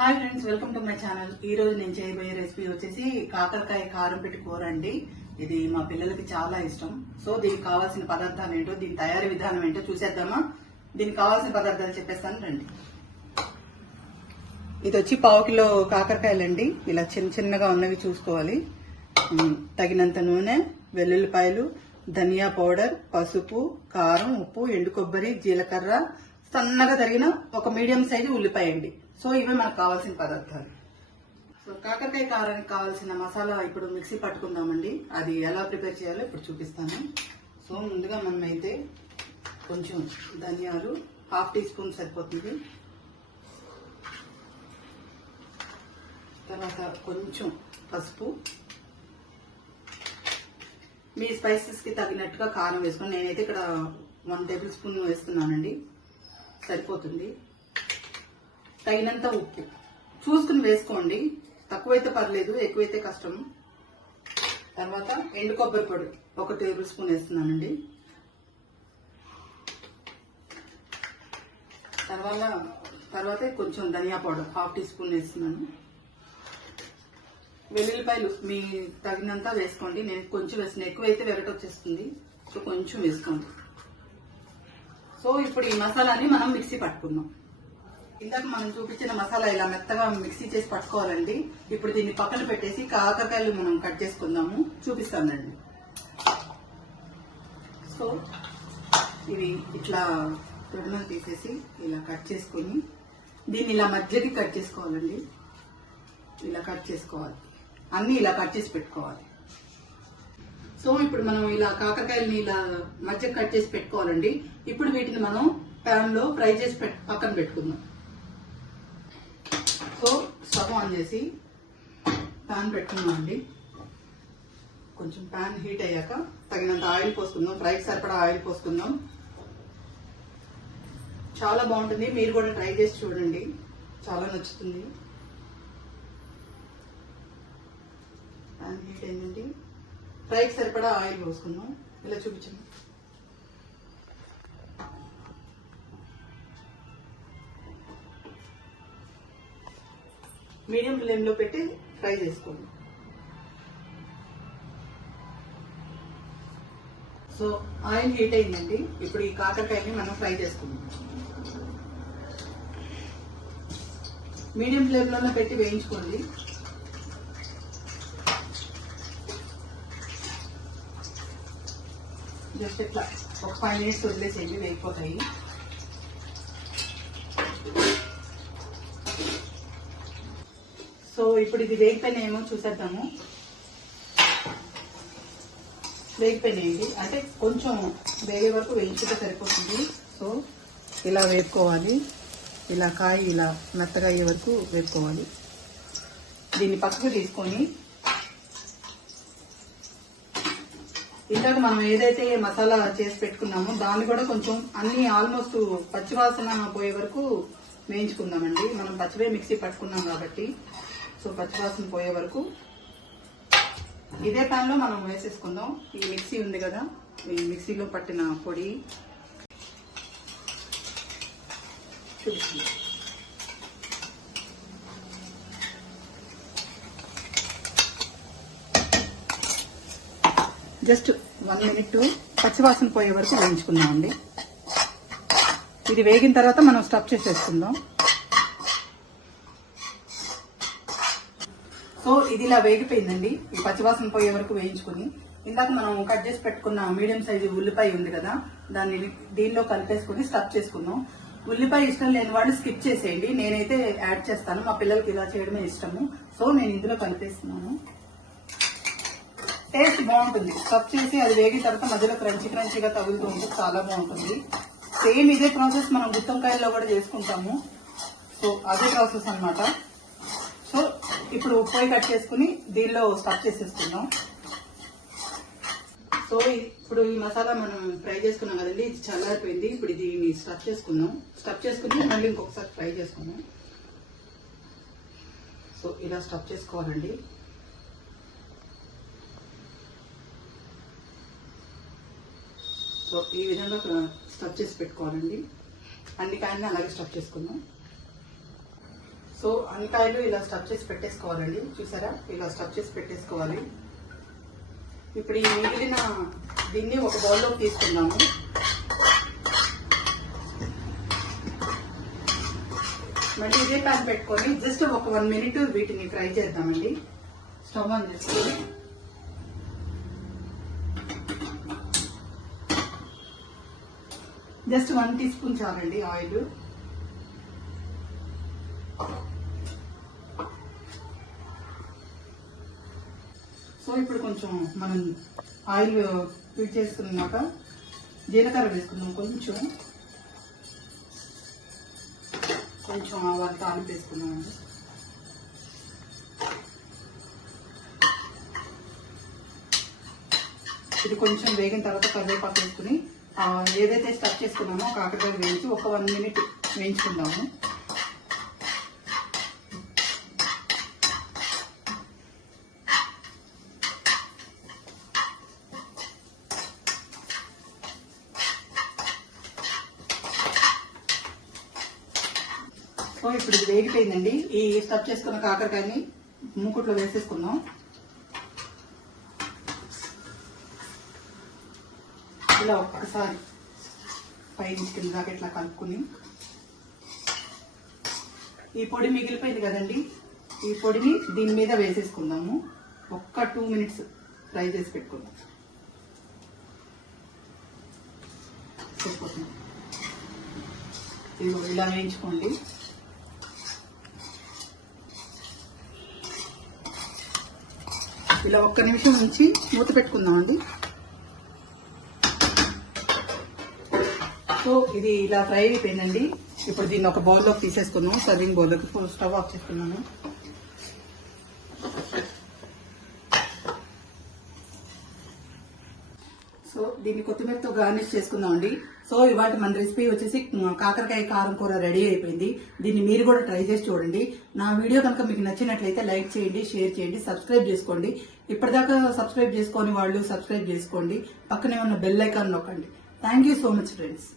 Hi friends, welcome to my channel. ఈ రోజు నేను చేయబోయే రెసిపీ వచ్చేసి కాకరకాయ కారం పెట్టి కూర అండి. ఇది మా పిల్లలకి చాలా ఇష్టం. సో దీనికి కావాల్సిన పదార్థాలు ఏంటో, దీని తయారీ విధానం ఏంటో చూసేద్దామా. దీనికి కావాల్సిన పదార్థాలు చెప్పేస్తాను రండి. ఇది వచ్చి 1/2 కిలో కాకరకాయలండి. ఇలా చిన్న చిన్నగా ఉన్నవి చూసుకోవాలి. తగినంత నూనె, వెల్లుల్లిపాయలు, ధనియా పౌడర్, పసుపు, కారం, ఉప్పు, ఎండు కొబ్బరి, జీలకర్ర, సన్నగా తరిగిన ఒక మీడియం సైజు ఉల్లిపాయ అండి. సో ఇవే మనకు కావాల్సిన పదార్థాలు. సో కాకరకాయ కారానికి కావాల్సిన మసాలా ఇప్పుడు మిక్సీ పట్టుకుందామండి. అది ఎలా ప్రిపేర్ చేయాలో ఇప్పుడు చూపిస్తాను. సో ముందుగా మనం అయితే కొంచెం ధనియాలు 1/2 టీ స్పూన్ సరిపోతుంది. తర్వాత కొంచెం పసుపు, మీ స్పైసెస్ కి తగినట్టుగా కారం వేసుకొని, నేనైతే ఇక్కడ 1 టేబుల్ స్పూన్ వేస్తున్నానండి, సరిపోతుంది. తగినంత ఉప్పు చూసుకుని వేసుకోండి, తక్కువైతే పర్లేదు, ఎక్కువైతే కష్టం. తర్వాత ఎండు కొబ్బరి పొడి 1 టేబుల్ స్పూన్ వేస్తున్నానండి. తర్వాత కొంచెం ధనియా పౌడర్ 1/2 టీ స్పూన్ వేస్తున్నాను. వెల్లుల్లిపాయలు మీ తగినంత వేసుకోండి. నేను కొంచెం వేసిన, ఎక్కువైతే వెరట వచ్చేస్తుంది, సో కొంచెం వేసుకోండి. సో ఇప్పుడు ఈ మసాలాని మనం మిక్సీ పట్టుకుందాం. ఇందాక మనం చూపించిన మసాలా ఇలా మెత్తగా మిక్సీ చేసి పట్టుకోవాలండి. ఇప్పుడు దీన్ని పక్కన పెట్టేసి కాకరకాయలు మనం కట్ చేసుకుందాము, చూపిస్తానండి. సో ఇవి ఇట్లా తొడుమలు తీసేసి ఇలా కట్ చేసుకుని దీన్ని ఇలా మధ్యకి కట్ చేసుకోవాలండి. ఇలా కట్ చేసుకోవాలి, అన్ని ఇలా కట్ చేసి పెట్టుకోవాలి. సో ఇప్పుడు మనం ఇలా కాకరకాయలని ఇలా మధ్య కట్ చేసి పెట్టుకోవాలండి. ఇప్పుడు వీటిని మనం ప్యాన్ లో ఫ్రై చేసి పక్కన పెట్టుకుందాం. సో స్టవ్ ఆన్ చేసి ప్యాన్ పెట్టుకుందాం అండి. కొంచెం ప్యాన్ హీట్ అయ్యాక తగినంత ఆయిల్ పోసుకుందాం. ఫ్రైకి సరిపడా ఆయిల్ పోసుకుందాం. చాలా బాగుంటుంది, మీరు కూడా ట్రై చేసి చూడండి, చాలా నచ్చుతుంది. ప్యాన్ హీట్ అయిందండి. ఫ్రైకి సరిపడా ఆయిల్ పోసుకుందాం. ఇలా చూపించండి. మీడియం ఫ్లేమ్ లో పెట్టి ఫ్రై చేసుకోండి. సో ఆయిల్ హీట్ అయిందండి. ఇప్పుడు ఈ కాకరకాయని మనం ఫ్రై చేసుకుందాం. మీడియం ఫ్లేమ్ లోనే పెట్టి వేయించుకోండి. జస్ట్ ఇట్లా ఒక 5 మినిట్స్ వదిలేసేయండి, వేగిపోతాయి. సో ఇప్పుడు ఇది వేగిపోయినాయేమో చూసేద్దాము. వేగిపోయినాయండి, అంటే కొంచెం వేగే వరకు వేయించుకుంటే సరిపోతుంది. సో ఇలా వేపుకోవాలి, ఇలా కాయ ఇలా మెత్తగా అయ్యే వరకు వేపుకోవాలి. దీన్ని పక్కకు తీసుకొని ఇందాక మనం ఏదైతే మసాలా చేసి పెట్టుకున్నామో దాన్ని కూడా కొంచెం అన్ని ఆల్మోస్ట్ పచ్చివాసన పోయే వరకు వేయించుకుందామండి. మనం పచ్చివే మిక్సీ పట్టుకున్నాం కాబట్టి, సో పచ్చివాసన పోయే వరకు ఇదే ప్యాన్ లో మనం వేసేసుకుందాం. ఈ మిక్సీ ఉంది కదా, ఈ మిక్సీలో పట్టిన పొడి చూపిస్తుంది. జస్ట్ 1 మినిట్ పచ్చివాసన పోయే వరకు వేయించుకుందాం అండి. ఇది వేగిన తర్వాత మనం స్టఫ్ చేసేసుకుందాం. సో ఇది ఇలా వేగిపోయిందండి. ఈ పచ్చివాసన పోయే వరకు వేయించుకుని ఇందాక మనం కట్ చేసి పెట్టుకున్న మీడియం సైజు ఉల్లిపాయ ఉంది కదా, దాన్ని దీనిలో కలిపేసుకుని స్టఫ్ చేసుకుందాం. ఉల్లిపాయ ఇష్టం లేని వాళ్ళు స్కిప్ చేసేయండి, నేనైతే యాడ్ చేస్తాను. మా పిల్లలకి ఇలా చేయడమే ఇష్టము, సో నేను ఇందులో కలిపేస్తున్నాను. టేస్ట్ బాగుంటుంది. స్టఫ్ చేసి అది వేగిన తర్వాత మధ్యలో క్రంచీగా తగులుతూ ఉంటుంది, చాలా బాగుంటుంది. సేమ్ ఇదే ప్రాసెస్ మనం గుత్తొంకాయల్లో కూడా చేసుకుంటాము. సో అదే ప్రాసెస్ అన్నమాట. సో ఇప్పుడు పొయ్యి కట్ చేసుకుని దీనిలో స్టఫ్ చేసేసుకుందాం. సో ఇప్పుడు ఈ మసాలా మనం ఫ్రై చేసుకున్నాం కదండి, ఇది చల్లారిపోయింది. ఇప్పుడు దీన్ని స్టఫ్ చేసుకుందాం. స్టఫ్ చేసుకుని మళ్ళీ ఇంకొకసారి ఫ్రై చేసుకుందాం. సో ఇలా స్టఫ్ చేసుకోవాలండి. సో ఈ విధంగా స్టఫ్ చేసి పెట్టుకోవాలండి. అన్ని కాయల్ని అలాగే స్టఫ్ చేసుకుందాం. సో అన్ని కాయలు ఇలా స్టఫ్ చేసి పెట్టేసుకోవాలండి. చూసారా, ఇలా స్టఫ్ చేసి పెట్టేసుకోవాలి. ఇప్పుడు ఈ మిగిలిన దీన్ని ఒక బౌల్లోకి తీసుకుందాము. మళ్ళీ ఇదే ప్యాన్ పెట్టుకొని జస్ట్ ఒక 1 minute వీటిని ఫ్రై చేద్దామండి. స్టవ్ ఆన్ చేసుకొని జస్ట్ 1 teaspoon చాలండి ఆయిల్. సో ఇప్పుడు కొంచెం మనం ఆయిల్ హీట్ చేసుకున్నాక జీలకర్ర వేసుకుందాం. కొంచెం ఆవాలు తాలింపు వేసుకున్నామండి. ఇది కొంచెం వేగిన తర్వాత కరివేపాకు వేసుకుని ఏదైతే స్టఫ్ చేసుకున్నామో కాకరకాయ వేయించి ఒక 1 minute వేయించుకుందాము. సో ఇప్పుడు ఇది వేగిపోయిందండి. ఈ స్టఫ్ చేసుకున్న కాకరకాయని మూకుట్లో వేసేసుకుందాం. ఇలా ఒక్కసారి పైనుంచి కింద దాకా ఇట్లా కలుపుకుని ఈ పొడి మిగిలిపోయింది కదండి, ఈ పొడిని దీని మీద వేసేసుకుందాము. ఒక్క 2 minutes ఫ్రై చేసి పెట్టుకుందాం. సరిపోతుంది. ఇది ఇలా వేయించుకోండి. ఇలా 1 నిమిషం నుంచి మూత పెట్టుకుందామండి. సో ఇది ఇలా ఫ్రై అయిపోయిందండి. ఇప్పుడు దీన్ని ఒక బౌల్లోకి తీసేసుకున్నాం. సర్వింగ్ బౌల్లోకి స్టవ్ ఆఫ్ చేసుకున్నాను. సో దీన్ని కొత్తిమీరతో గార్నిష్ చేసుకుందామండి. సో ఇవాళ మన రెసిపీ వచ్చేసి కాకరకాయ కారం కూర రెడీ అయిపోయింది. దీన్ని మీరు కూడా ట్రై చేసి చూడండి. నా వీడియో కనుక మీకు నచ్చినట్లయితే లైక్ చేయండి, షేర్ చేయండి, సబ్స్క్రైబ్ చేసుకోండి. ఇప్పటిదాకా సబ్స్క్రైబ్ చేసుకోని వాళ్ళు సబ్స్క్రైబ్ చేసుకోండి. పక్కనే ఉన్న బెల్ ఐకాన్ నొక్కండి. Thank you so much friends.